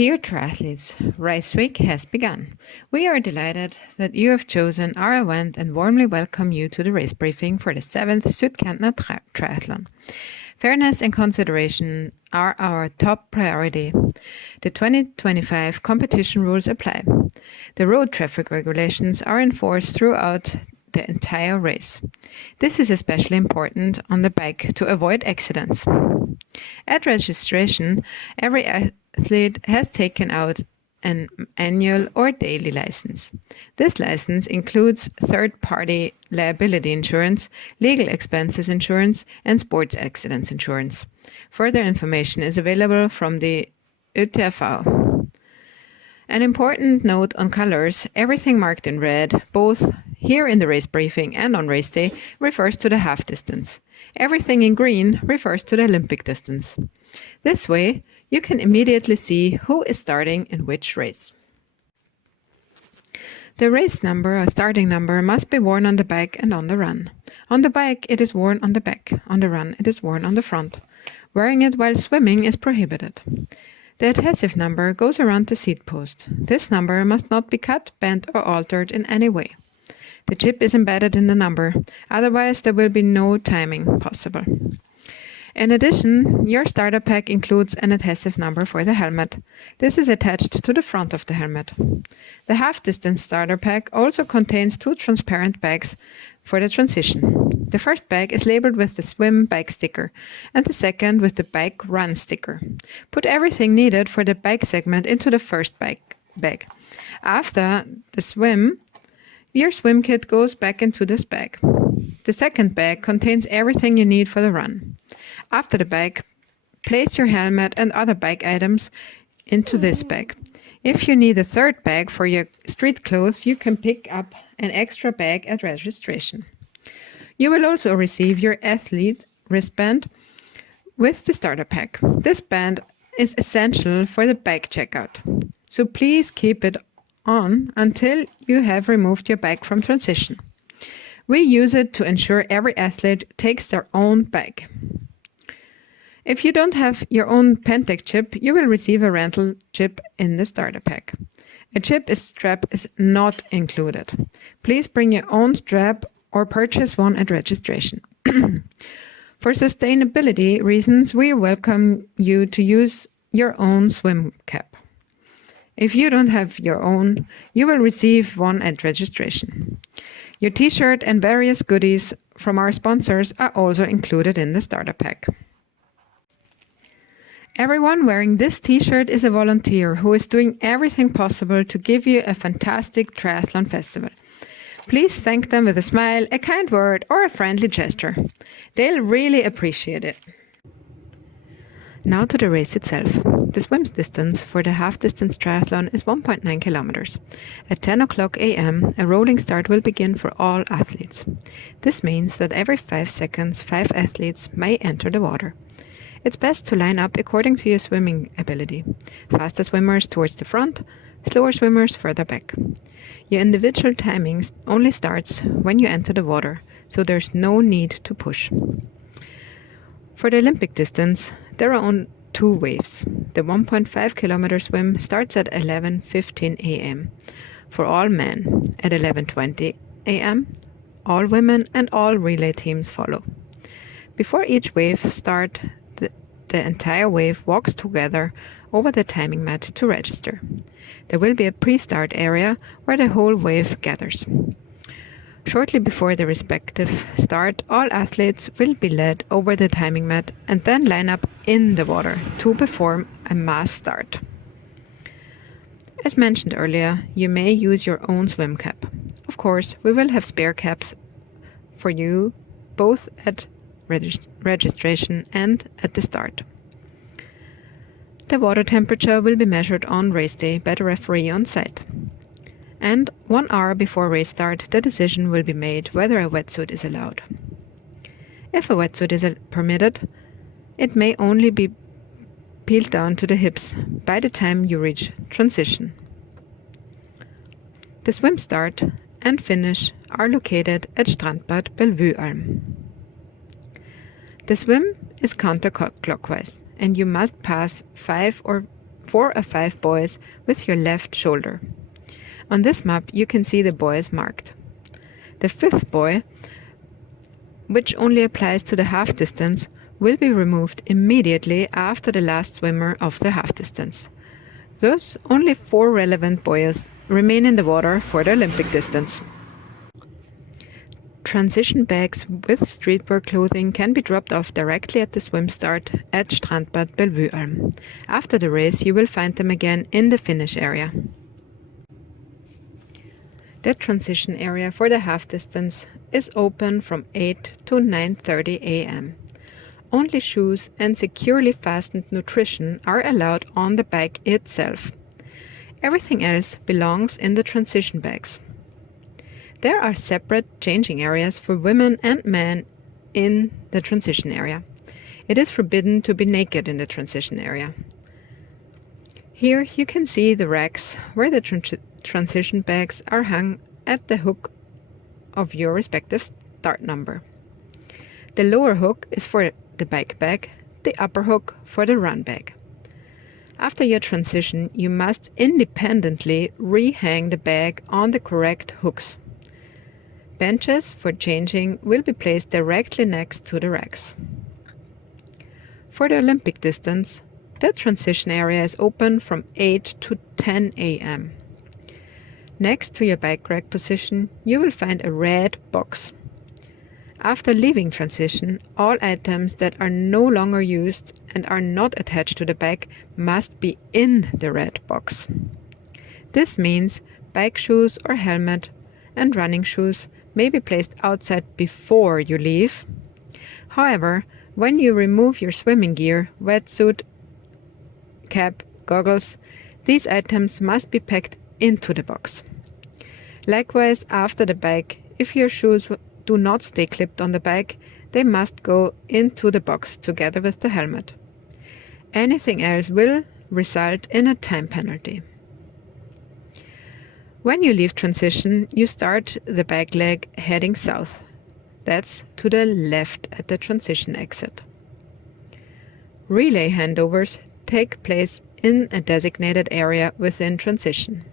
Dear triathletes, Race Week has begun. We are delighted that you have chosen our event and warmly welcome you to the race briefing for the 7th Südkärntner Triathlon. Fairness and consideration are our top priority. The 2025 competition rules apply. The road traffic regulations are enforced throughout the entire race. This is especially important on the bike to avoid accidents. At registration, every athlete has taken out an annual or daily license. This license includes third-party liability insurance, legal expenses insurance, and sports accidents insurance. Further information is available from the ÖTV. An important note on colors: everything marked in red, both here in the race briefing and on race day, refers to the half distance. Everything in green refers to the Olympic distance. This way, you can immediately see who is starting in which race. The race number or starting number must be worn on the bike and on the run. On the bike, it is worn on the back. On the run, it is worn on the front. Wearing it while swimming is prohibited. The adhesive number goes around the seat post. This number must not be cut, bent, or altered in any way. The chip is embedded in the number, otherwise there will be no timing possible. In addition, your starter pack includes an adhesive number for the helmet. This is attached to the front of the helmet. The half-distance starter pack also contains two transparent bags for the transition. The first bag is labeled with the swim bike sticker and the second with the bike run sticker. Put everything needed for the bike segment into the first bag. After the swim, your swim kit goes back into this bag. The second bag contains everything you need for the run. After the bag, place your helmet and other bike items into this bag. If you need a third bag for your street clothes, you can pick up an extra bag at registration. You will also receive your athlete wristband with the starter pack. This band is essential for the bike checkout, so please keep it on until you have removed your bag from transition. We use it to ensure every athlete takes their own bag. If you don't have your own Pentec chip, you will receive a rental chip in the starter pack. A chip strap is not included. Please bring your own strap or purchase one at registration. For sustainability reasons, we welcome you to use your own swim cap. If you don't have your own, you will receive one at registration. Your t-shirt and various goodies from our sponsors are also included in the starter pack. Everyone wearing this t-shirt is a volunteer who is doing everything possible to give you a fantastic triathlon festival. Please thank them with a smile, a kind word, or a friendly gesture. They'll really appreciate it. Now to the race itself. The swim distance for the half-distance triathlon is 1.9 kilometers. At 10 o'clock a.m., a rolling start will begin for all athletes. This means that every 5 seconds, 5 athletes may enter the water. It's best to line up according to your swimming ability. Faster swimmers towards the front, slower swimmers further back. Your individual timing only starts when you enter the water, so there's no need to push. For the Olympic distance, there are only 2 waves. The 1.5 kilometer swim starts at 11:15 a.m. for all men. At 11:20 a.m., all women and all relay teams follow. Before each wave starts, the entire wave walks together over the timing mat to register. There will be a pre-start area where the whole wave gathers. Shortly before the respective start, all athletes will be led over the timing mat and then line up in the water to perform a mass start. As mentioned earlier, you may use your own swim cap. Of course, we will have spare caps for you both at registration and at the start. The water temperature will be measured on race day by the referee on site. And 1 hour before race start, the decision will be made whether a wetsuit is allowed. If a wetsuit is permitted, it may only be peeled down to the hips by the time you reach transition. The swim start and finish are located at Strandbad Bellevue-Alm. The swim is counterclockwise, and you must pass 5 or 4 or 5 buoys with your left shoulder. On this map you can see the buoys marked. The 5th buoy, which only applies to the half distance, will be removed immediately after the last swimmer of the half distance. Thus, only 4 relevant buoys remain in the water for the Olympic distance. Transition bags with streetwear clothing can be dropped off directly at the swim start at Strandbad Bellevue-Alm. After the race you will find them again in the finish area. The transition area for the half distance is open from 8 to 9:30 a.m. Only shoes and securely fastened nutrition are allowed on the bike itself. Everything else belongs in the transition bags. There are separate changing areas for women and men in the transition area. It is forbidden to be naked in the transition area. Here you can see the racks where the transition bags are hung at the hook of your respective start number. The lower hook is for the bike bag, the upper hook for the run bag. After your transition, you must independently rehang the bag on the correct hooks. Benches for changing will be placed directly next to the racks. For the Olympic distance, the transition area is open from 8 to 10 a.m. Next to your bike rack position, you will find a red box. After leaving transition, all items that are no longer used and are not attached to the bike must be in the red box. This means bike shoes or helmet and running shoes may be placed outside before you leave. However, when you remove your swimming gear, wetsuit, cap, goggles, these items must be packed into the box. Likewise, after the bike, if your shoes do not stay clipped on the bike, they must go into the box together with the helmet. Anything else will result in a time penalty. When you leave transition, you start the bike leg heading south. That's to the left at the transition exit. Relay handovers take place in a designated area within transition.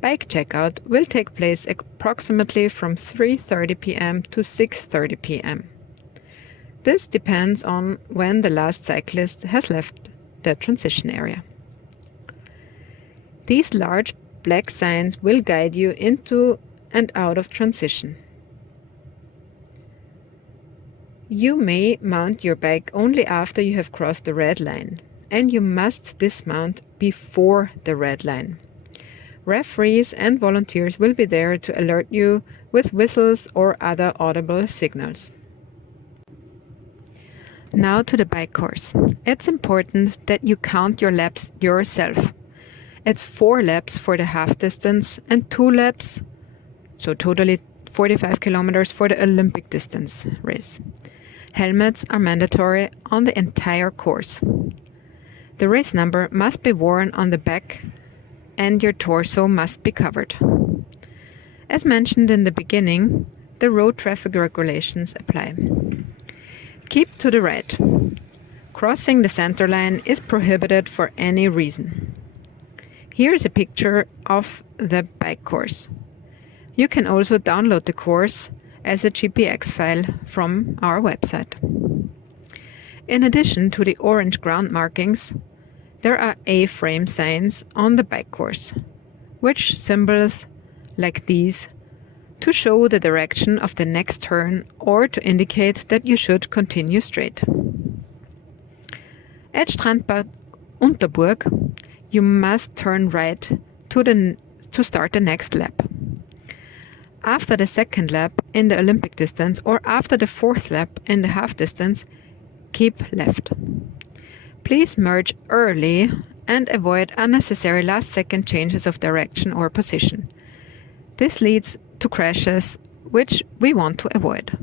Bike checkout will take place approximately from 3:30 p.m. to 6:30 p.m. This depends on when the last cyclist has left the transition area. These large black signs will guide you into and out of transition. You may mount your bike only after you have crossed the red line, and you must dismount before the red line. Referees and volunteers will be there to alert you with whistles or other audible signals. Now to the bike course. It's important that you count your laps yourself. It's 4 laps for the half distance and 2 laps, so totally 45 kilometers for the Olympic distance race. Helmets are mandatory on the entire course. The race number must be worn on the back and your torso must be covered. As mentioned in the beginning, the road traffic regulations apply. Keep to the right. Crossing the center line is prohibited for any reason. Here is a picture of the bike course. You can also download the course as a GPX file from our website. In addition to the orange ground markings, there are A-frame signs on the bike course, which symbols like these to show the direction of the next turn or to indicate that you should continue straight. At Strandbad Unterburg, you must turn right to start the next lap. After the second lap in the Olympic distance or after the 4th lap in the half distance, keep left. Please merge early and avoid unnecessary last-second changes of direction or position. This leads to crashes, which we want to avoid.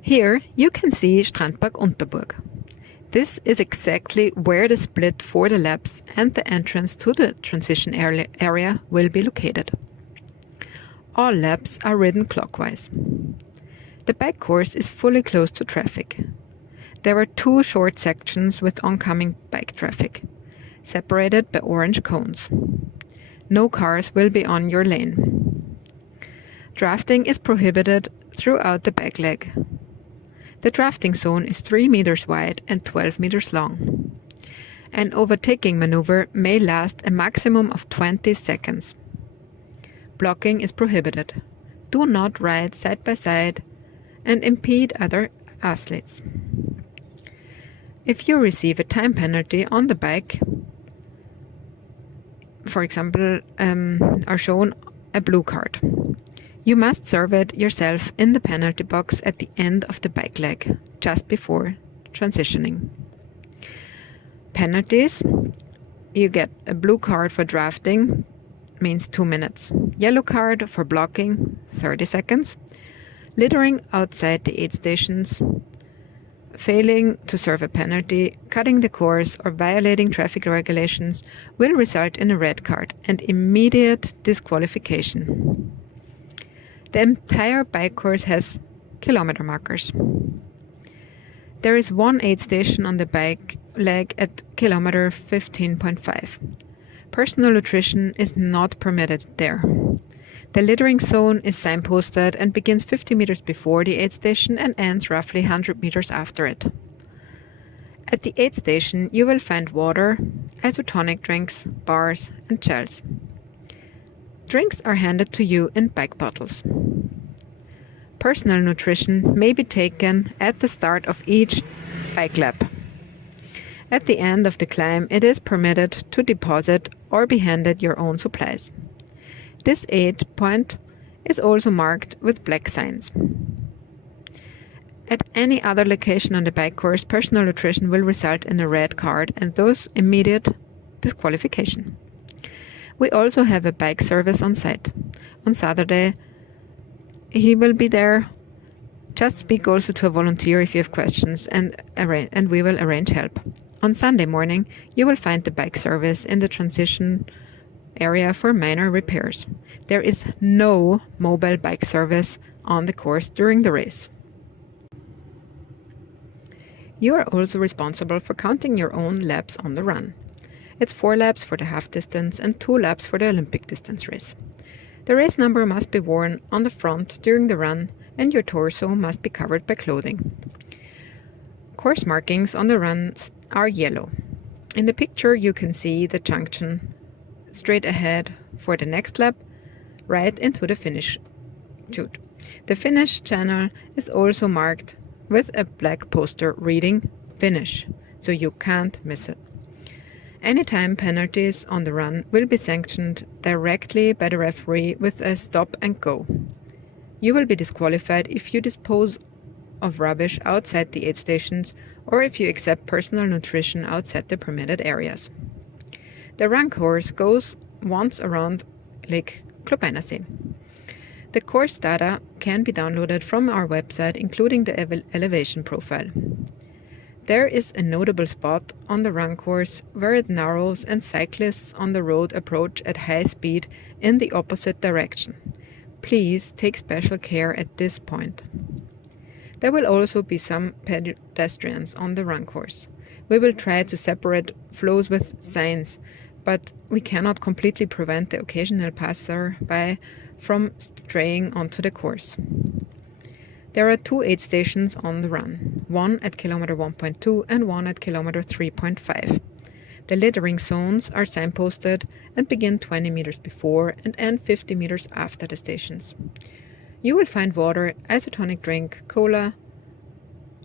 Here you can see Strandbad Unterburg. This is exactly where the split for the laps and the entrance to the transition area will be located. All laps are ridden clockwise. The bike course is fully closed to traffic. There are two short sections with oncoming bike traffic, separated by orange cones. No cars will be on your lane. Drafting is prohibited throughout the bike leg. The drafting zone is 3 meters wide and 12 meters long. An overtaking maneuver may last a maximum of 20 seconds. Blocking is prohibited. Do not ride side by side and impede other athletes. If you receive a time penalty on the bike, for example, are shown a blue card, you must serve it yourself in the penalty box at the end of the bike leg, just before transitioning. Penalties: you get a blue card for drafting, means 2 minutes. Yellow card for blocking, 30 seconds. Littering outside the aid stations, failing to serve a penalty, cutting the course, or violating traffic regulations will result in a red card and immediate disqualification. The entire bike course has kilometer markers. There is one aid station on the bike leg at kilometer 15.5. Personal nutrition is not permitted there. The littering zone is signposted and begins 50 meters before the aid station and ends roughly 100 meters after it. At the aid station, you will find water, isotonic drinks, bars, and gels. Drinks are handed to you in bike bottles. Personal nutrition may be taken at the start of each bike lap. At the end of the climb, it is permitted to deposit or be handed your own supplies. This aid point is also marked with black signs. At any other location on the bike course, personal nutrition will result in a red card and thus immediate disqualification. We also have a bike service on site. On Saturday, he will be there. Just speak also to a volunteer if you have questions, and we will arrange help. On Sunday morning, you will find the bike service in the transition area for minor repairs. There is no mobile bike service on the course during the race. You are also responsible for counting your own laps on the run. It's 4 laps for the half distance and 2 laps for the Olympic distance race. The race number must be worn on the front during the run, and your torso must be covered by clothing. Course markings on the runs are yellow. In the picture you can see the junction straight ahead for the next lap, right into the finish chute. The finish channel is also marked with a black poster reading "Finish", so you can't miss it. Any time penalties on the run will be sanctioned directly by the referee with a stop and go. You will be disqualified if you dispose of rubbish outside the aid stations or if you accept personal nutrition outside the permitted areas. The run course goes once around Lake Klobeinersee. The course data can be downloaded from our website, including the elevation profile. There is a notable spot on the run course where it narrows and cyclists on the road approach at high speed in the opposite direction. Please take special care at this point. There will also be some pedestrians on the run course. We will try to separate flows with signs, but we cannot completely prevent the occasional passerby from straying onto the course. There are 2 aid stations on the run, one at kilometer 1.2 and one at kilometer 3.5. The littering zones are signposted and begin 20 meters before and end 50 meters after the stations. You will find water, isotonic drink, cola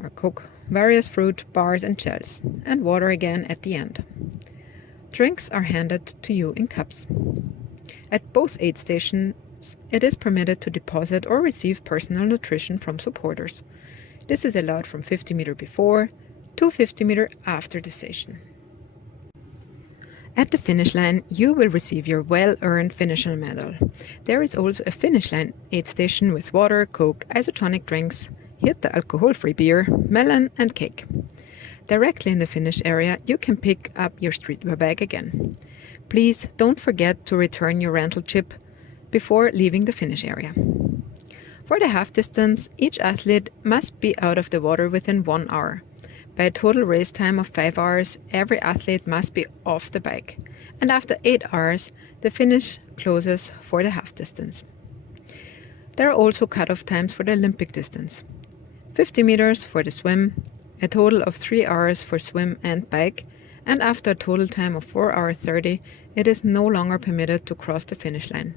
or Coke, various fruit, bars and gels, and water again at the end. Drinks are handed to you in cups. At both aid stations, it is permitted to deposit or receive personal nutrition from supporters. This is allowed from 50 meters before to 50 meters after the station. At the finish line, you will receive your well-earned finisher medal. There is also a finish line aid station with water, Coke, isotonic drinks, the alcohol-free beer, melon and cake. Directly in the finish area, you can pick up your streetwear bag again. Please don't forget to return your rental chip before leaving the finish area. For the half distance, each athlete must be out of the water within 1 hour. By a total race time of 5 hours, every athlete must be off the bike, and after 8 hours, the finish closes for the half distance. There are also cut-off times for the Olympic distance. 50 meters for the swim, a total of 3 hours for swim and bike, and after a total time of 4 hours 30, it is no longer permitted to cross the finish line.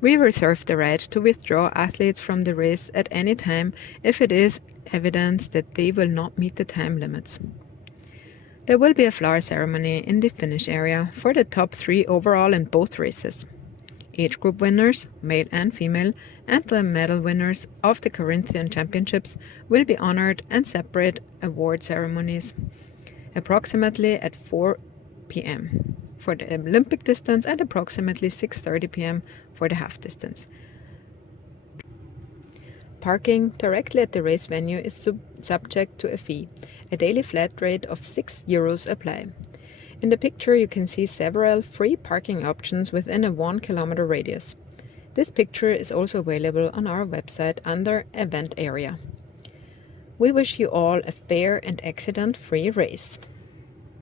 We reserve the right to withdraw athletes from the race at any time if it is evidence that they will not meet the time limits. There will be a flower ceremony in the finish area for the top 3 overall in both races. Age group winners, male and female, and the medal winners of the Corinthian Championships will be honored and separate award ceremonies approximately at 4 p.m. for the Olympic distance and approximately 6:30 p.m. for the half distance. Parking directly at the race venue is subject to a fee. A daily flat rate of €6 apply. In the picture you can see several free parking options within a 1 kilometer radius. This picture is also available on our website under Event Area. We wish you all a fair and accident-free race.